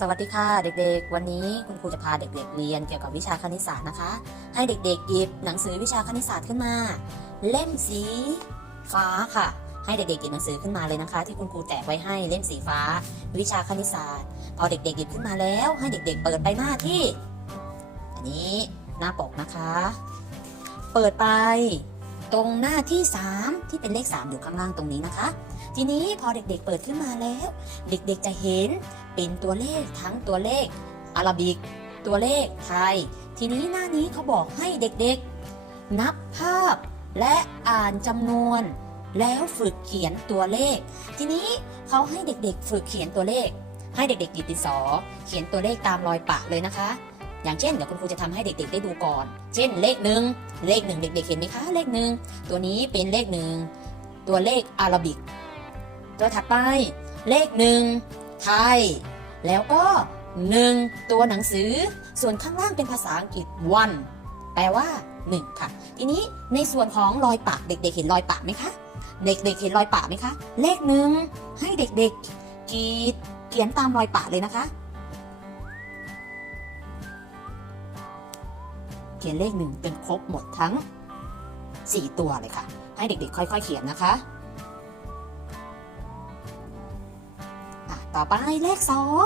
สวัสดีค่ะเด็กๆ วันนี้คุณครูจะพาเด็กๆเรียนเกี่ยวกับวิชาคณิตศาสตร์นะคะ ให้เด็กๆหยิบหนังสือวิชาคณิตศาสตร์ขึ้นมา เล่มสีฟ้าค่ะ ให้เด็กๆหยิบหนังสือขึ้นมาเลยนะคะ ที่คุณครูแจกไว้ให้เล่มสีฟ้า วิชาคณิตศาสตร์ พอเด็กๆหยิบขึ้นมาแล้ว ให้เด็ก ๆ เปิดไปหน้าที่ อันนี้หน้าปกนะคะ เปิดไป ตรงหน้าที่ 3 ที่เป็นเลข 3 อยู่ข้างล่างตรงนี้นะคะ ทีนี้พอเด็กๆเปิดขึ้นมาแล้ว เด็กๆจะเห็นเป็นตัวเลขทั้งตัวเลขอาราบิก ตัวเลขไทย ทีนี้หน้านี้เขาบอกให้เด็กๆ นับภาพและอ่านจำนวน แล้วฝึกเขียนตัวเลข ทีนี้เขาให้เด็กๆ ฝึกเขียนตัวเลข ให้เด็กๆหยิบดินสอ เขียนตัวเลขตามรอยปะเลยนะคะ อย่างเช่นเดี๋ยวคุณครูจะทำให้เด็กๆ ได้ดูก่อน เช่นเลขหนึ่งเลขหนึ่งเด็ก ๆ เห็นไหมคะเลขหนึ่งตัวนี้เป็นเลขหนึ่งตัวเลขอาราบิก ตัวถัดไปเลขหนึ่งไทย แล้วก็หนึ่งตัวหนังสือ ส่วนข้างล่างเป็นภาษาอังกฤษ one แปลว่าหนึ่งค่ะ ทีนี้ในส่วนของรอยปากเด็ก ๆ เห็นรอยปากไหมคะ เด็กๆเห็นรอยปากไหมคะ เลขหนึ่งให้เด็กๆกรีดเขียนตามรอยปากเลยนะคะ ขียนเลขหนึ่งเป็นครบหมดทั้ง 4 ตัวเลยค่ะ ให้เด็กๆ ค่อย ๆ เขียนนะคะะต่อไปเลข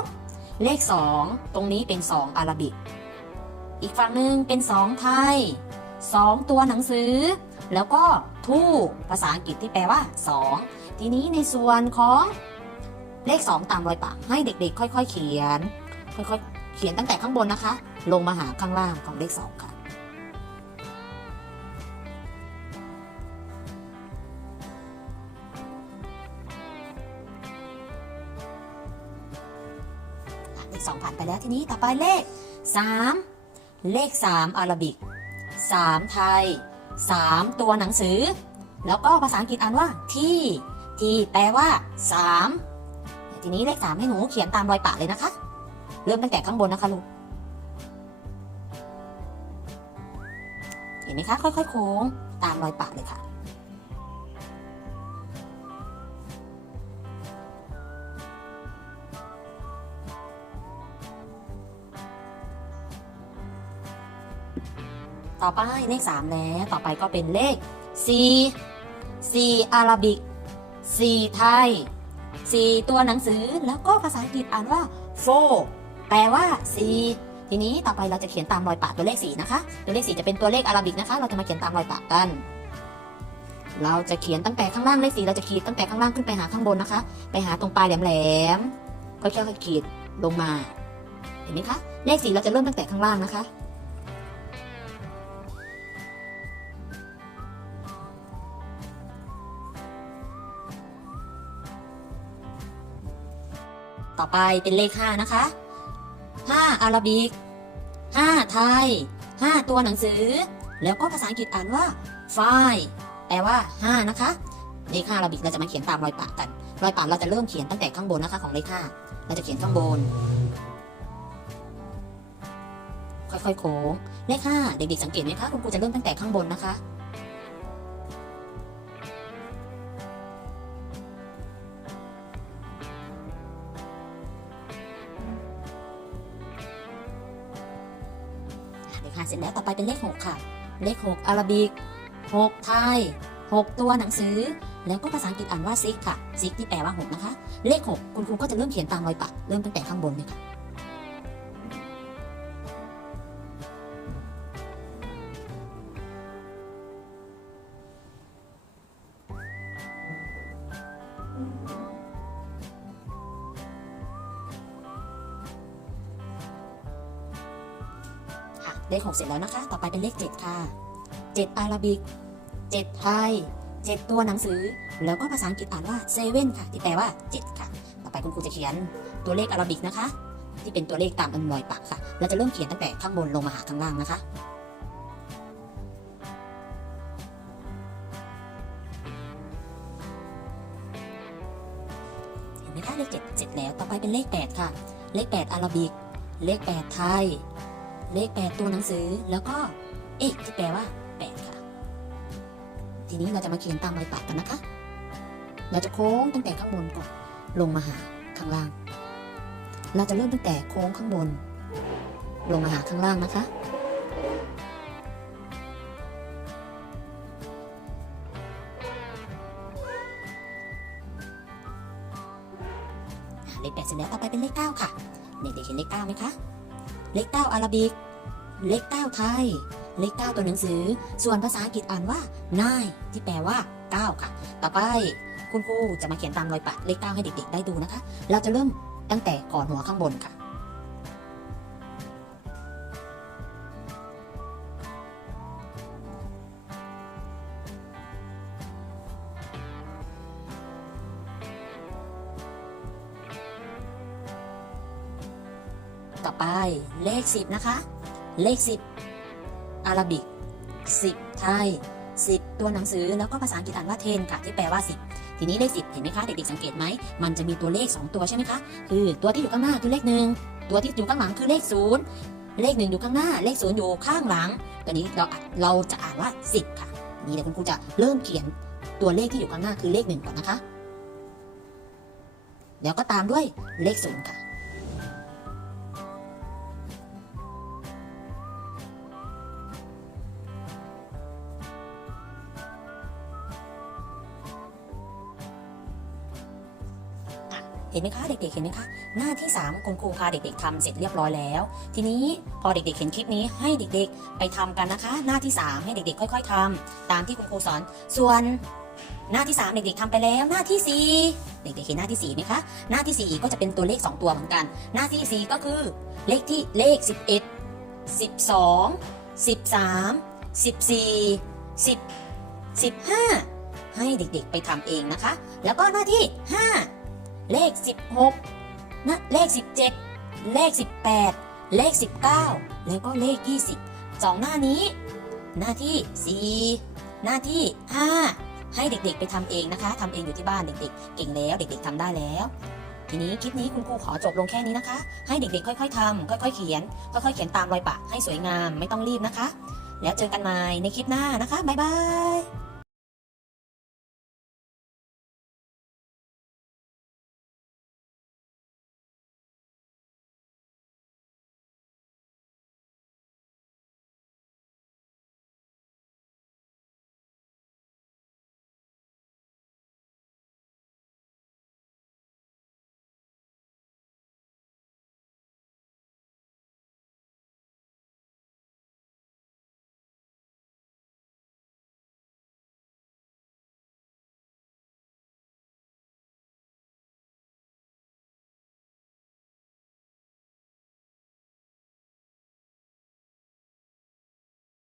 2 เลข 2 ตรงนี้เป็น 2 อาราบิก อีกฝั่งหนึ่งเป็น 2 ไทย 2 ตัวหนังสือ แล้วก็ทู่ภาษาอังกฤษที่แปลว่า 2 ทีนี้ในส่วนของเลข 2 ตามรอยปากให้เด็กๆ ค่อย ๆ เขียน ค่อยๆ เขียนตั้งแต่ข้างบนนะคะ ลงมาหาข้างล่างของเลข 2 ค่ะ ขสองผ่านไปแล้วทีนี้ต่อไปเลขสามเลขสามอาราบิกสามไทยสามตัวหนังสือ แล้วก็ภาษาอังกฤษอ่านว่าที่ที่แปลว่าสามทีนี้เลขสามให้หนูเขียนตามรอยปะเลยนะคะ เริ่มตั้งแต่ข้างบนนะคะลูกเห็นไหมคะ ค่อยๆโค้งตามรอยปะเลยค่ะ ต่อไปเลข3แล้ว ต่อไปก็เป็นเลข4 4อาราบิก4ไทย4ตัวหนังสือแล้วก็ภาษาอังกฤษอ่านว่า four แปลว่า4ทีนี้ต่อไปเราจะเขียนตามรอยปากตัวเลข4นะคะ ตัวเลข4จะเป็นตัวเลขอาราบิกนะคะ เราจะมาเขียนตามรอยปากกัน เราจะเขียนตั้งแต่ข้างล่างเลข4เราจะขีดตั้งแต่ข้างล่างขึ้นไปหาข้างบนนะคะ ไปหาตรงปลายแหลมๆค่อยๆขีดลงมา เห็นไหมคะ เลข4เราจะเริ่มตั้งแต่ข้างล่างนะคะ ต่อไปเป็นเลข5นะคะ5อาราบิก5ไทย5ตัวหนังสือ แล้วก็ภาษาอังกฤษอ่านว่า five แปลว่า5นะคะเลข5อาราบิกเราจะมาเขียนตามรอยปากกัน รอยปากเราจะเริ่มเขียนตั้งแต่ข้างบนนะคะของเลข5เราจะเขียนข้างบน ค่อยๆโค้งเลข5เด็กๆสังเกตไหมคะคุณครูจะเริ่มตั้งแต่ข้างบนนะคะ เลขห้าเสร็จแล้วต่อไปเป็นเลขหกค่ะ เลขหกอาราบิกหกไทยหกตัวหนังสือ แล้วก็ภาษาอังกฤษอ่านว่าซิกค่ะซิกที่แปลว่าหกนะคะ เลขหกคุณครูก็จะเริ่มเขียนตามรอยปากเริ่มตั้งแต่ข้างบนเลยค่ะ เลขหกเสร็จแล้วนะคะ ต่อไปเป็นเลขเจ็ดค่ะเจ็ดอาราบิกเจ็ดไทยเจ็ดตัวหนังสือ แล้วก็ภาษาอังกฤษอ่านว่าเซเว่นค่ะ ที่แปลว่าเจ็ดค่ะ ต่อไปคุณครูจะเขียนตัวเลขอาราบิกนะคะ ที่เป็นตัวเลขตามอันรอยปากค่ะ เราจะเริ่มเขียนตั้งแต่ข้างบนลงมาหาข้างล่างนะคะเห็นไหมคะเลขเจ็ดเสร็จแล้ว ต่อไปเป็นเลขแปดค่ะ เลขแปดอาราบิก เลขแปดไทย เลขแปดตัวหนังสือแล้วก็เอกที่แปลว่าแปดค่ะ ทีนี้เราจะมาเขียนตามรอยปากกันนะคะ เราจะโค้งตั้งแต่ข้างบนก่อน ลงมาหาข้างล่าง เราจะเริ่มตั้งแต่โค้งข้างบน ลงมาหาข้างล่างนะคะอะเลขแปดเสร็จแล้วต่อไปเป็นเลขเก้าค่ะ เด็กๆเห็นเลขเก้าไหมคะ เลขเก้าอาราบิก เลขเก้าไทย เลขเก้าตัวหนังสือ ส่วนภาษาอังกฤษอ่านว่าน่ายที่แปลว่าเก้าค่ะ ต่อไปคุณครูจะมาเขียนตามรอยปัดเลขเก้าให้เด็กๆ ได้ดูนะคะ เราจะเริ่มตั้งแต่ก่อนหัวข้างบนค่ะ ไปเลข 10 นะคะ เลข 10 อาราบิก 10 ไทย 10 ตัวหนังสือแล้วก็ภาษาอังกฤษอ่านว่า10ค่ะที่แปลว่า 10 ทีนี้เลข 10 เห็นไหมคะเด็กๆสังเกตไหม มันจะมีตัวเลข 2 ตัวใช่ไหมคะ คือตัวที่อยู่ข้างหน้าคือเลขหนึ่งตัวที่อยู่ข้างหลังคือเลข 0 เลขหนึ่งอยู่ข้างหน้า เลข 0 อยู่ข้างหลัง ตัวนี้เราเราจะอ่านว่า 10 ค่ะ นี่เดี๋ยวคุณครูจะเริ่มเขียนตัวเลขที่อยู่ข้างหน้าคือเลขหนึ่งก่อนนะคะ แล้วก็ตามด้วยเลข 0 ค่ะ เห็นไหมคะเด็กๆเห็นไหมคะหน้าที่ 3 คุณครูพาเด็ก ๆทำเสร็จเรียบร้อยแล้ว ทีนี้พอเด็กๆเห็นคลิปนี้ให้เด็กๆ ไปทำกันนะคะ หน้าที่ 3 ให้เด็กๆ ค่อย ๆทำตามที่คุณครูสอน ส่วนหน้าที่ 3 เด็กๆทำไปแล้วหน้าที่ 4 เด็กๆเห็นหน้าที่4ไหมคะหน้าที่ 4 ก็จะเป็นตัวเลข 2 ตัวเหมือนกัน หน้าที่ 4 ก็คือเลขที่เลข 11 12 13 14 10 15 ให้เด็กๆไปทำเองนะคะ แล้วก็หน้าที่ 5 เลข 16 นะ เลข 17 เลข 18 เลข 19 แล้วก็เลข 20สองหน้านี้ หน้าที่ 4 หน้าที่ 5 ให้เด็กๆ ไปทำเองนะคะทำเองอยู่ที่บ้านเด็กๆ เก่งแล้วเด็กๆทำได้แล้วทีนี้คลิปนี้คุณครูขอจบลงแค่นี้นะคะ ให้เด็กๆ ค่อย ๆทำค่อย ๆ เขียน ค่อยๆเขียนตามรอยปะให้สวยงามไม่ต้องรีบนะคะ แล้วเจอกันใหม่ในคลิปหน้านะคะบ๊ายบาย